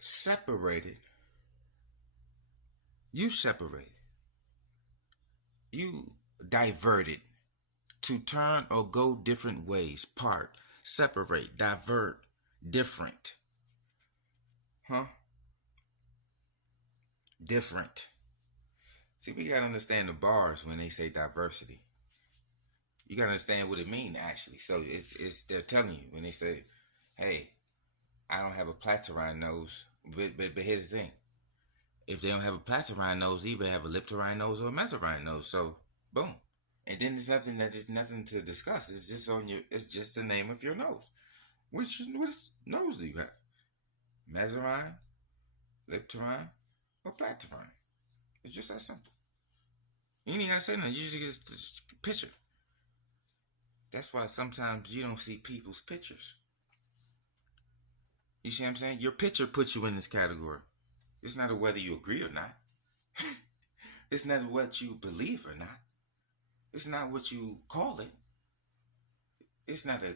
separated. You separated. You diverted. To turn or go different ways. Part. Separate. Divert. Different. Huh? Different. See, we gotta understand the bars when they say diversity. You gotta understand what it means actually. So it's they're telling you when they say, "Hey, I don't have a platyrrhine nose," but here's the thing: if they don't have a platyrrhine nose, they either have a leptorrhine nose or a mesarrhine nose. So, boom. And then there's nothing to discuss. It's just on your. It's just the name of your nose. Which nose do you have? Mesarrhine, leptorrhine, or platyrrhine? It's just that simple. You ain't gotta say nothing. You just picture. That's why sometimes you don't see people's pictures. You see what I'm saying? Your picture puts you in this category. It's not a whether you agree or not. It's not what you believe or not. It's not what you call it. It's not a.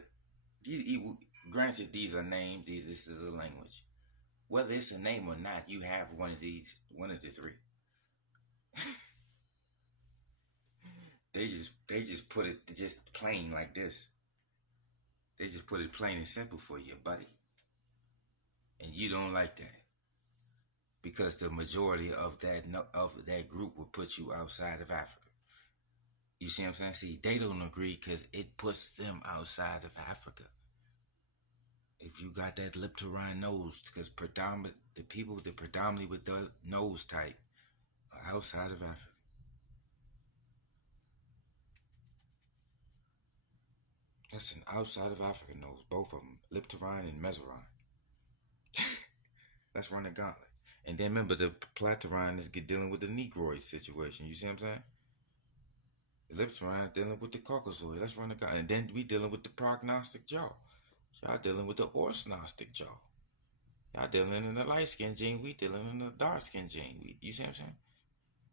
Granted, these are names. This is a language. Whether it's a name or not, you have one of these, one of the three. They just put it just plain like this. They just put it plain and simple for you, buddy. And you don't like that because the majority of that group will put you outside of Africa. You see what I'm saying? See, they don't agree because it puts them outside of Africa. If you got that leptorrhine nose, because the people that predominantly with the nose type are outside of Africa. That's an outside of Africa nose, both of them, leptorrhine and mesarrhine. Let's run the gauntlet. And then remember, the platyrrhine is dealing with the negroid situation. You see what I'm saying? The leptorrhine dealing with the caucasoid. Let's run the gauntlet. And then we dealing with the prognostic jaw. Y'all dealing with the orthognostic jaw. Y'all dealing in the light skin gene. We dealing in the dark skin gene. You see what I'm saying?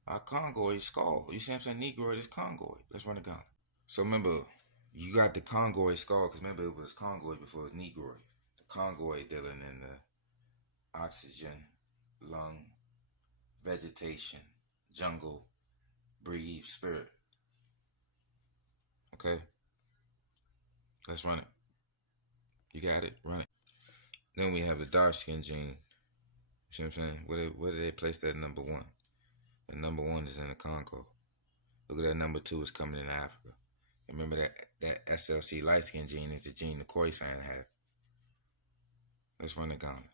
Our congoid is skull. You see what I'm saying? Negroid is congoid. Let's run the gauntlet. So remember, you got the congoid skull, because remember it was congoid before it was negroid. The congoid dealing in the oxygen, lung, vegetation, jungle, breathe, spirit. Okay? Let's run it. You got it? Run it. Then we have the dark skin gene. You see what I'm saying? Where did they place that number one? The number one is in the Congo. Look at that number two is coming in Africa. And remember that SLC light skin gene is the gene the Khoisan had. Let's run the gauntlet.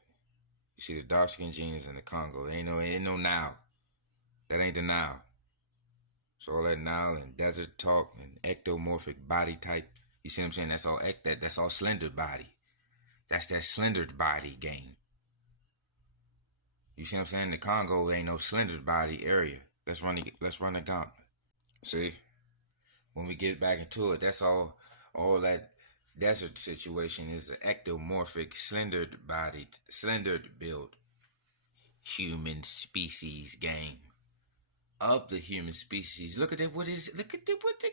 You see the dark skin gene is in the Congo. There ain't no Nile. That ain't the Nile. So all that Nile and desert talk and ectomorphic body type. You see what I'm saying? That's all slendered body. That's that slendered body game. You see what I'm saying? The Congo ain't no slendered body area. Let's run the gauntlet. See? When we get back into it, that's all that desert situation is an ectomorphic, slendered body, slendered build human species game. Of the human species. Look at that. Look at that. What the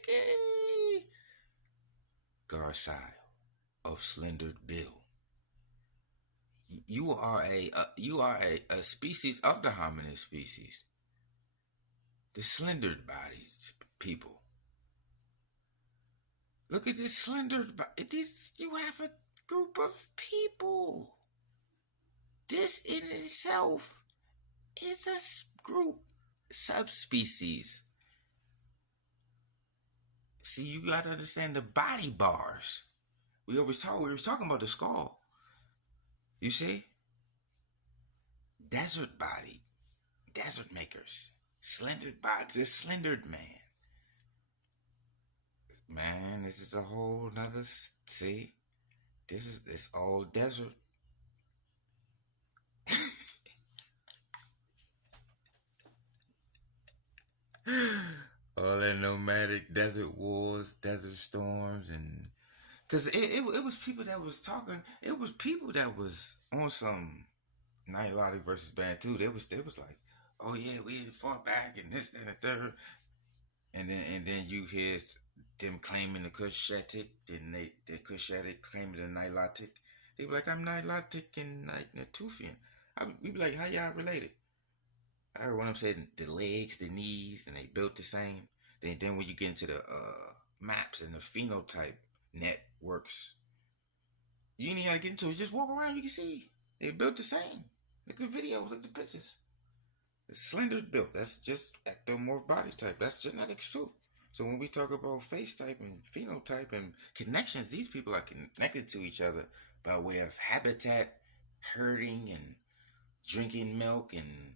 Garcile of slendered build. You are a species of the hominid species. The slendered bodies people. Look at this slendered body. You have a group of people. This in itself is a group subspecies. See, you gotta understand the body bars. We was talking about the skull. You see? Desert body. Desert makers. Slendered bodies. A slendered man. Man, this is a whole nother. See? It's all desert. All that nomadic desert wars, desert storms, and because it was people that was talking. It was people that was on some Nilotic versus Bantu. They was like, oh yeah, we fought back and this and the third, and then you hear them claiming the Cushitic, and the Cushitic claiming the Nilotic. They be like, I'm Nilotic and Natufian. We be like, how y'all related? I heard one of them said the legs, the knees, and they built the same. Then when you get into the maps and the phenotype networks, you ain't even gotta get into it. Just walk around, you can see they built the same. Look at the videos, look at the pictures. It's slender built. That's just ectomorph body type. That's genetics too. So when we talk about face type and phenotype and connections, these people are connected to each other by way of habitat, herding, and drinking milk and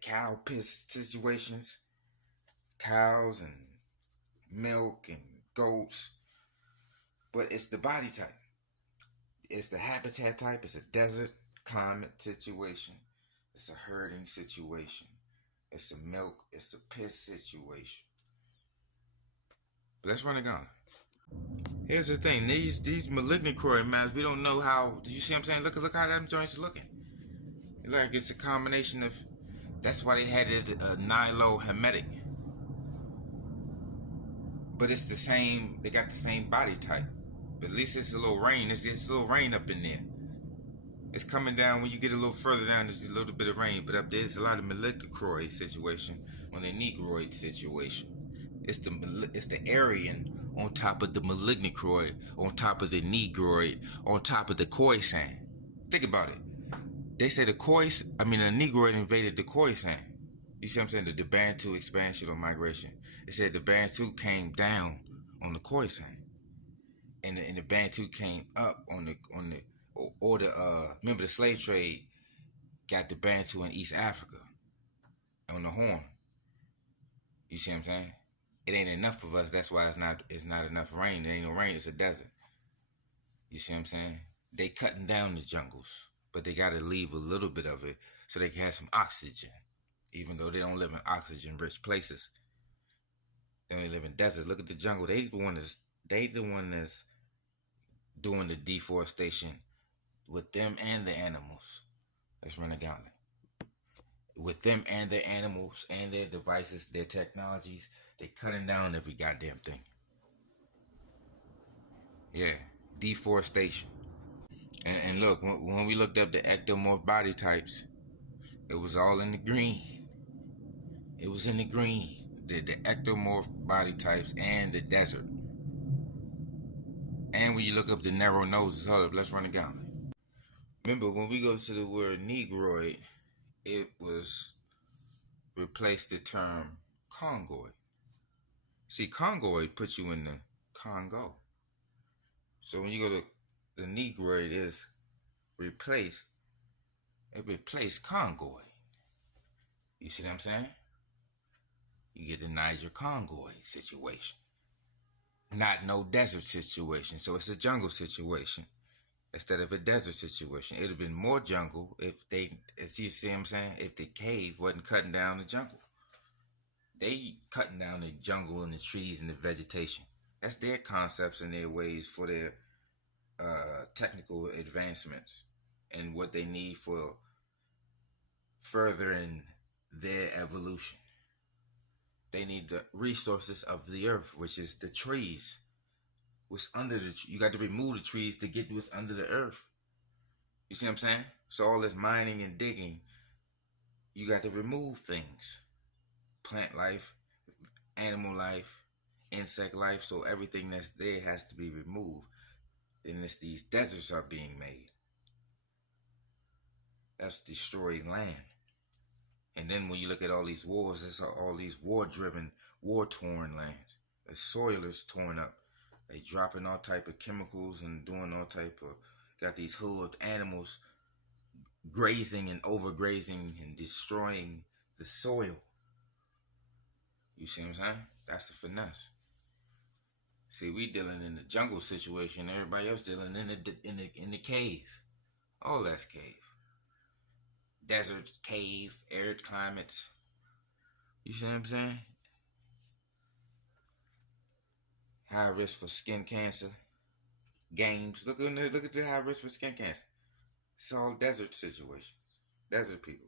cow piss situations, cows and milk and goats. But it's the body type. It's the habitat type. It's a desert climate situation. It's a herding situation. It's a milk. It's a piss situation. But let's run it down. Here's the thing. These malignant choroid maps, we don't know how. Do you see what I'm saying? Look how them joints looking. Like it's a combination of. That's why they had it nilohemetic. But it's the same. They got the same body type. But at least it's a little rain. It's a little rain up in there. It's coming down. When you get a little further down, there's a little bit of rain. But up there's a lot of malignant choroid situation on the negroid situation. It's the Aryan on top of the malignant choroid, on top of the negroid, on top of the Khoisan. Think about it. They say the negroid invaded the Khoisan. You see what I'm saying? The Bantu expansion or migration. They said the Bantu came down on the Khoisan, and the Bantu came up on the remember the slave trade got the Bantu in East Africa on the Horn. You see what I'm saying? It ain't enough of us. That's why it's not enough rain. There ain't no rain. It's a desert. You see what I'm saying? They cutting down the jungles, but they got to leave a little bit of it so they can have some oxygen. Even though they don't live in oxygen-rich places, they only live in deserts. Look at the jungle. They the one that's doing the deforestation with them and the animals. Let's run a gauntlet. With them and their animals and their devices, their technologies, they cutting down every goddamn thing. Yeah, deforestation. And look, when we looked up the ectomorph body types, it was all in the green. It was in the green. The ectomorph body types and the desert. And when you look up the narrow noses, hold up, let's run it down. Remember, when we go to the word negroid, it was replaced the term Congoid. See, Congoid puts you in the Congo. So when you go to the negroid, is replaced. It replaced Congoid. You see what I'm saying? You get the Niger Congoid situation. Not no desert situation. So it's a jungle situation instead of a desert situation. It'd have been more jungle if you see what I'm saying? If the cave wasn't cutting down the jungle. They cutting down the jungle and the trees and the vegetation. That's their concepts and their ways for their technical advancements and what they need for furthering their evolution. They need the resources of the earth, which is the trees. What's under you got to remove the trees to get what's under the earth. You see what I'm saying? So all this mining and digging, you got to remove things. Plant life, animal life, insect life. So everything that's there has to be removed. And these deserts are being made. That's destroyed land. And then when you look at all these wars, it's all these war-driven, war-torn lands. The soil is torn up. They dropping all type of chemicals and doing all type of, got these hooved animals grazing and overgrazing and destroying the soil. You see what I'm saying? That's the finesse. See, we dealing in the jungle situation. Everybody else dealing in the cave. All that's cave. Desert, cave, arid climates. You see what I'm saying? High risk for skin cancer. Games. Look at the high risk for skin cancer. It's all desert situations. Desert people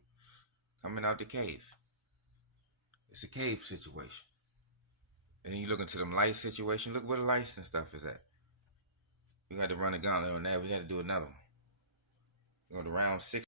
coming out the cave. It's a cave situation. And then you look into them lice situation. Look where the lice and stuff is at. We got to run a gauntlet on that. We got to do another one. Go to round 6.